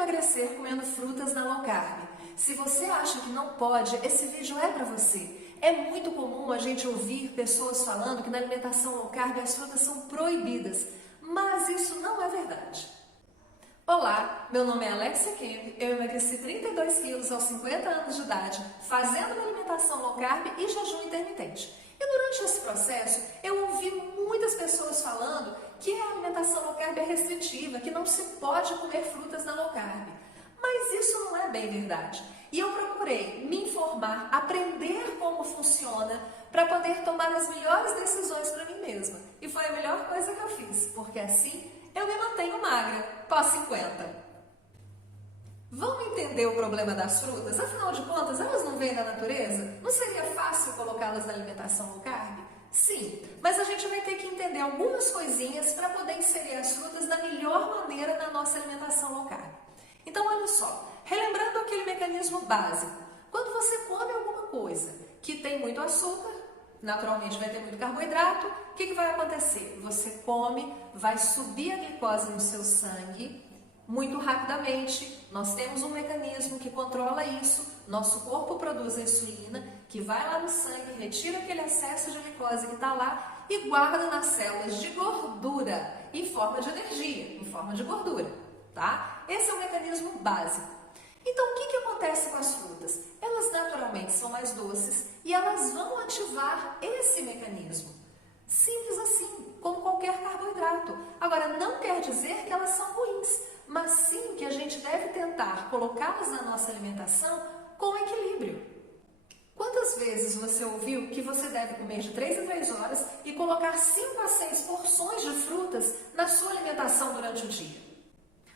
emagrecer comendo frutas na low carb? Se você acha que não pode, esse vídeo é para você. É muito comum a gente ouvir pessoas falando que na alimentação low carb as frutas são proibidas, mas isso não é verdade. Olá, meu nome é Alexia Kemp, eu emagreci 32 quilos aos 50 anos de idade, fazendo uma alimentação low carb e jejum intermitente. E durante esse processo, eu ouvi muitas pessoas falando que a alimentação low carb é restritiva, que não se pode comer frutas na low carb. Mas isso não é bem verdade. E eu procurei me informar, aprender como funciona, para poder tomar as melhores decisões para mim mesma. E foi a melhor coisa que eu fiz, porque assim eu me mantenho magra, pós 50. Vamos entender o problema das frutas? Afinal de contas, elas não vêm da natureza? Não seria fácil colocá-las na alimentação low carb? Sim, mas a gente vai ter que entender algumas coisinhas para poder inserir as frutas da melhor maneira na nossa alimentação low carb. Então, olha só, relembrando aquele mecanismo básico, quando você come alguma coisa que tem muito açúcar, naturalmente vai ter muito carboidrato, o que vai acontecer? Você come, vai subir a glicose no seu sangue muito rapidamente. Nós temos um mecanismo que controla isso, nosso corpo produz a insulina, que vai lá no sangue, retira aquele excesso de glicose que está lá e guarda nas células de gordura, em forma de energia, em forma de gordura, tá? Esse é o mecanismo básico. Então, o que acontece com as frutas? Elas naturalmente são mais doces e elas vão ativar esse mecanismo. Simples assim, como qualquer carboidrato. Agora, não quer dizer que elas são ruins, mas sim que a gente deve tentar colocá-las na nossa alimentação com equilíbrio. Quantas vezes você ouviu que você deve comer de 3 em 3 horas e colocar 5 a 6 porções de frutas na sua alimentação durante o dia?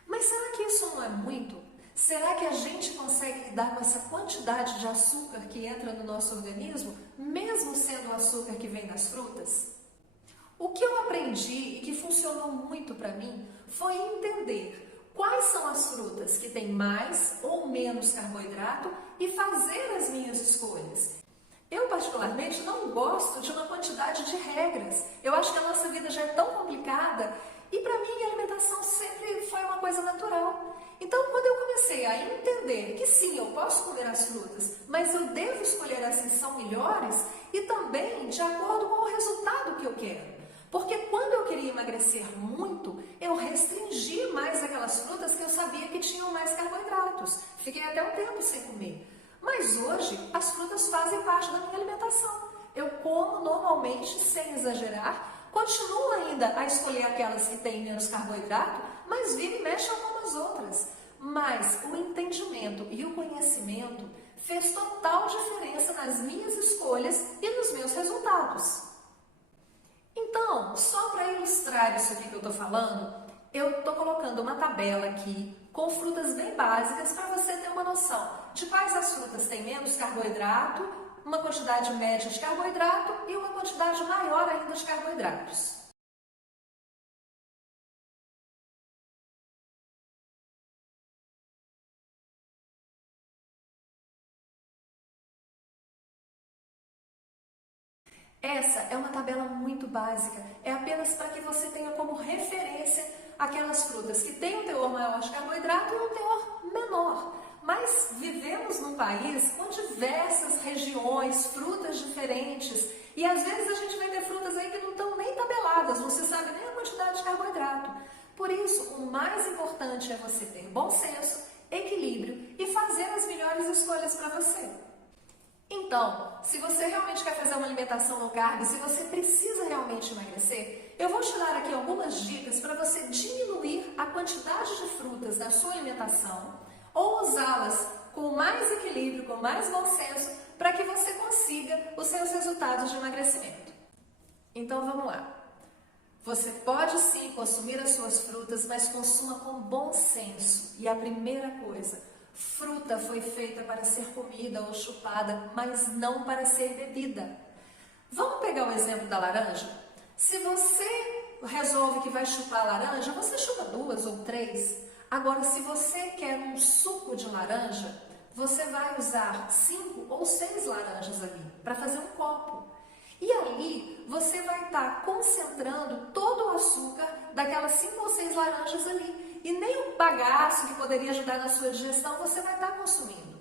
Mas será que isso não é muito? Será que a gente consegue lidar com essa quantidade de açúcar que entra no nosso organismo, mesmo sendo o açúcar que vem das frutas? O que eu aprendi e que funcionou muito para mim foi entender quais são as frutas que têm mais ou menos carboidrato e fazer as minhas escolhas. Eu, particularmente, não gosto de uma quantidade de regras. Eu acho que a nossa vida já é tão complicada e, para mim, a alimentação sempre foi uma coisa natural. Então, quando eu comecei a entender que sim, eu posso comer as frutas, mas eu devo escolher as que são melhores e também de acordo com o resultado que eu quero. Porque quando eu queria emagrecer muito, eu restringi mais aquelas frutas que eu sabia que tinham mais carboidratos. Fiquei até um tempo sem comer. Mas hoje, as frutas fazem parte da minha alimentação. Eu como normalmente, sem exagerar, continuo ainda a escolher aquelas que têm menos carboidrato, mas vira e mexe algumas outras. Mas o entendimento e o conhecimento fez total diferença nas minhas escolhas e nos meus resultados. Então, só para ilustrar isso aqui que eu estou falando, eu estou colocando uma tabela aqui com frutas bem básicas para você ter uma noção de quais as frutas têm menos carboidrato, uma quantidade média de carboidrato e uma quantidade maior ainda de carboidratos. Essa é uma tabela muito básica, é apenas para que você tenha como referência aquelas frutas que têm um teor maior de carboidrato e um teor menor. Mas vivemos num país com diversas regiões, frutas diferentes, e às vezes a gente vai ter frutas aí que não estão nem tabeladas, não se sabe nem a quantidade de carboidrato. Por isso, o mais importante é você ter bom senso, equilíbrio e fazer as melhores escolhas para você. Então, se você realmente quer fazer uma alimentação low carb, se você precisa realmente emagrecer, eu vou te dar aqui algumas dicas para você diminuir a quantidade de frutas na sua alimentação ou usá-las com mais equilíbrio, com mais bom senso, para que você consiga os seus resultados de emagrecimento. Então vamos lá. Você pode sim consumir as suas frutas, mas consuma com bom senso. E a primeira coisa, fruta foi feita para ser comida ou chupada, mas não para ser bebida. Vamos pegar o exemplo da laranja? Se você resolve que vai chupar a laranja, você chupa 2 ou 3. Agora, se você quer um suco de laranja, você vai usar 5 ou 6 laranjas ali para fazer um copo. E ali você vai estar concentrando todo o açúcar daquelas 5 ou 6 laranjas ali. e nem o bagaço que poderia ajudar na sua digestão você vai estar consumindo.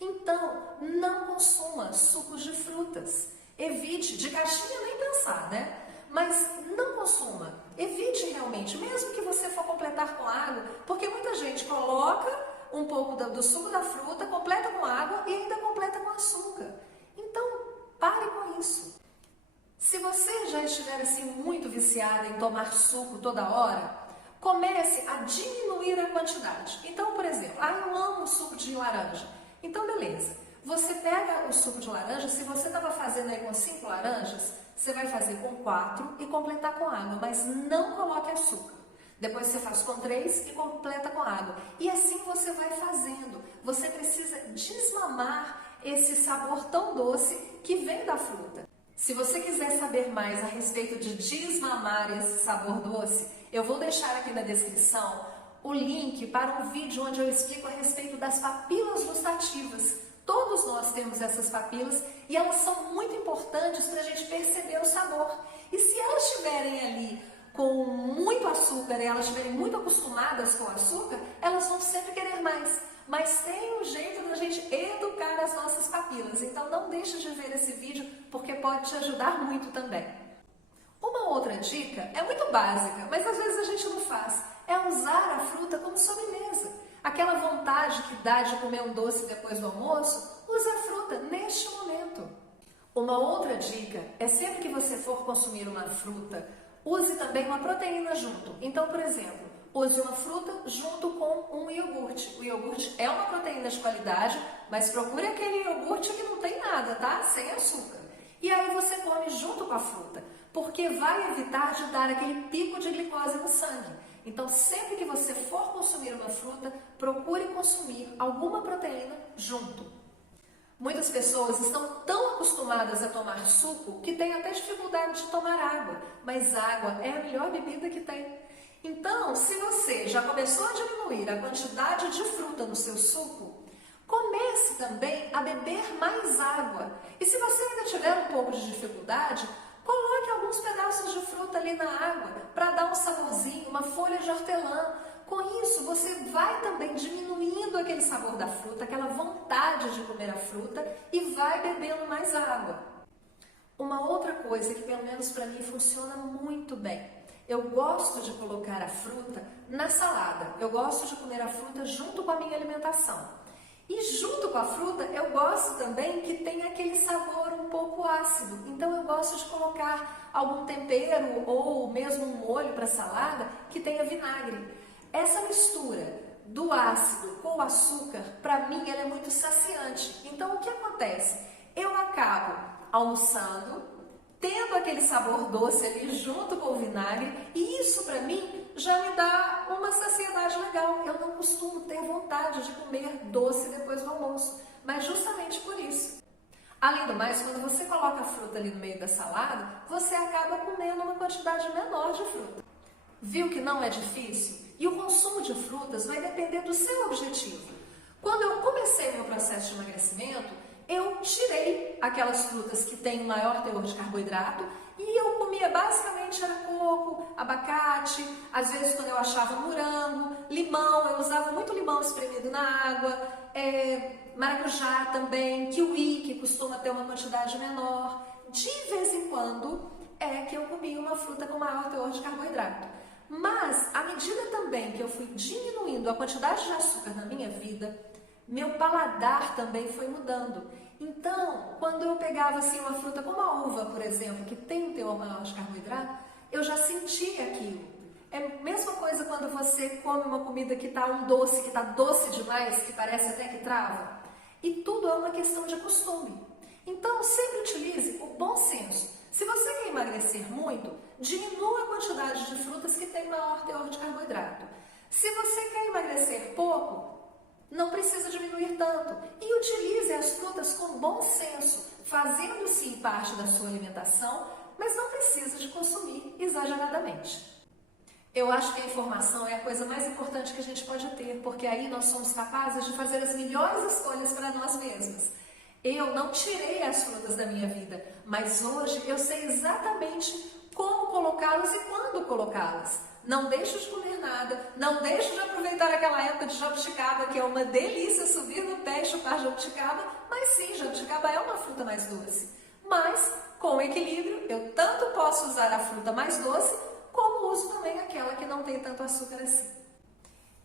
Então, não consuma sucos de frutas. Evite, de caixinha nem pensar, né? Mas não consuma. Evite realmente, mesmo que você for completar com água, porque muita gente coloca um pouco do suco da fruta, completa com água e ainda completa com açúcar. Então, pare com isso. Se você já estiver assim muito viciada em tomar suco toda hora, comece a diminuir a quantidade. Então, por exemplo, eu amo suco de laranja. Então, beleza. Você pega o suco de laranja, se você estava fazendo aí com 5 laranjas, você vai fazer com 4 e completar com água, mas não coloque açúcar. Depois você faz com 3 e completa com água. E assim você vai fazendo. Você precisa desmamar esse sabor tão doce que vem da fruta. Se você quiser saber mais a respeito de desmamar esse sabor doce, eu vou deixar aqui na descrição o link para um vídeo onde eu explico a respeito das papilas gustativas. Todos nós temos essas papilas e elas são muito importantes para a gente perceber o sabor. E se elas estiverem ali com muito açúcar e elas estiverem muito acostumadas com o açúcar, elas vão sempre querer mais. Mas tem um jeito da gente educar as nossas papilas. Então não deixe de ver esse vídeo porque pode te ajudar muito também. Uma outra dica é muito básica, mas às vezes a gente não faz. É usar a fruta como sobremesa. Aquela vontade que dá de comer um doce depois do almoço, use a fruta neste momento. Uma outra dica é sempre que você for consumir uma fruta, use também uma proteína junto. Então, por exemplo, use uma fruta junto com um iogurte. O iogurte é uma proteína de qualidade, mas procure aquele iogurte que não tem nada, tá? Sem açúcar. E aí você come junto com a fruta, porque vai evitar de dar aquele pico de glicose no sangue. Então, sempre que você for consumir uma fruta, procure consumir alguma proteína junto. Muitas pessoas estão tão acostumadas a tomar suco que têm até dificuldade de tomar água, mas água é a melhor bebida que tem. Então, se você já começou a diminuir a quantidade de fruta no seu suco, comece também a beber mais água. E se você ainda tiver um pouco de dificuldade, coloque alguns pedaços de fruta ali na água para dar um saborzinho, uma folha de hortelã. Com isso, você vai também diminuindo aquele sabor da fruta, aquela vontade de comer a fruta e vai bebendo mais água. Uma outra coisa que pelo menos para mim funciona muito bem. Eu gosto de colocar a fruta na salada. Eu gosto de comer a fruta junto com a minha alimentação. E junto com a fruta, eu gosto também que tenha aquele sabor um pouco ácido. Então eu gosto de colocar algum tempero ou mesmo um molho para salada que tenha vinagre. Essa mistura do ácido com o açúcar, para mim, ela é muito saciante. Então o que acontece? Eu acabo almoçando, tendo aquele sabor doce ali junto com o vinagre, e isso para mim já me dá uma saciedade legal. Eu não costumo ter vontade de comer doce depois do almoço, mas justamente por isso. Além do mais, quando você coloca a fruta ali no meio da salada, você acaba comendo uma quantidade menor de fruta. Viu que não é difícil? E o consumo de frutas vai depender do seu objetivo. Quando eu comecei meu processo de emagrecimento, eu tirei aquelas frutas que têm maior teor de carboidrato e eu comia basicamente era coco, abacate, às vezes quando eu achava morango, limão, eu usava muito limão espremido na água, maracujá também, kiwi, que costuma ter uma quantidade menor. De vez em quando é que eu comia uma fruta com maior teor de carboidrato. Mas, à medida também que eu fui diminuindo a quantidade de açúcar na minha vida, meu paladar também foi mudando. Então, quando eu pegava assim uma fruta como a uva, por exemplo, que tem um teor maior de carboidrato, eu já sentia aquilo. É a mesma coisa quando você come uma comida que está um doce, que está doce demais, que parece até que trava. E tudo é uma questão de costume. Então, sempre utilize o bom senso. Se você quer emagrecer muito, diminua a quantidade de frutas que tem maior teor de carboidrato. Se você quer emagrecer pouco, não precisa diminuir tanto. E utilize as frutas com bom senso, fazendo sim parte da sua alimentação, mas não precisa de consumir exageradamente. Eu acho que a informação é a coisa mais importante que a gente pode ter, porque aí nós somos capazes de fazer as melhores escolhas para nós mesmos. Eu não tirei as frutas da minha vida, mas hoje eu sei exatamente como colocá-las e quando colocá-las. Não deixo de comer nada, não deixo de aproveitar aquela época de jabuticaba, que é uma delícia subir no pé e chupar jabuticaba, mas sim, jabuticaba é uma fruta mais doce. Mas, com equilíbrio, eu tanto posso usar a fruta mais doce, como uso também aquela que não tem tanto açúcar assim.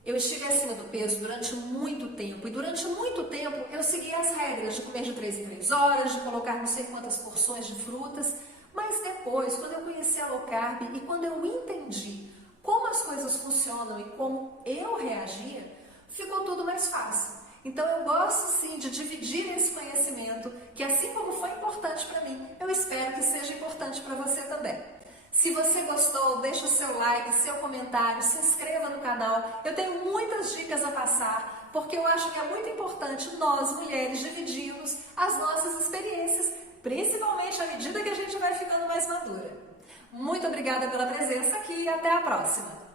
Eu estive acima do peso durante muito tempo e durante muito tempo eu segui as regras de comer de 3 em 3 horas, de colocar não sei quantas porções de frutas, mas depois, quando eu conheci a low carb e quando eu entendi como as coisas funcionam e como eu reagia, ficou tudo mais fácil. Então eu gosto sim de dividir esse conhecimento, que assim como foi importante para mim, eu espero que seja importante para você também. Se você gostou, deixa o seu like, seu comentário, se inscreva no canal. Eu tenho muitas dicas a passar, porque eu acho que é muito importante nós, mulheres, dividirmos as nossas experiências, principalmente à medida que a gente vai ficando mais madura. Muito obrigada pela presença aqui e até a próxima!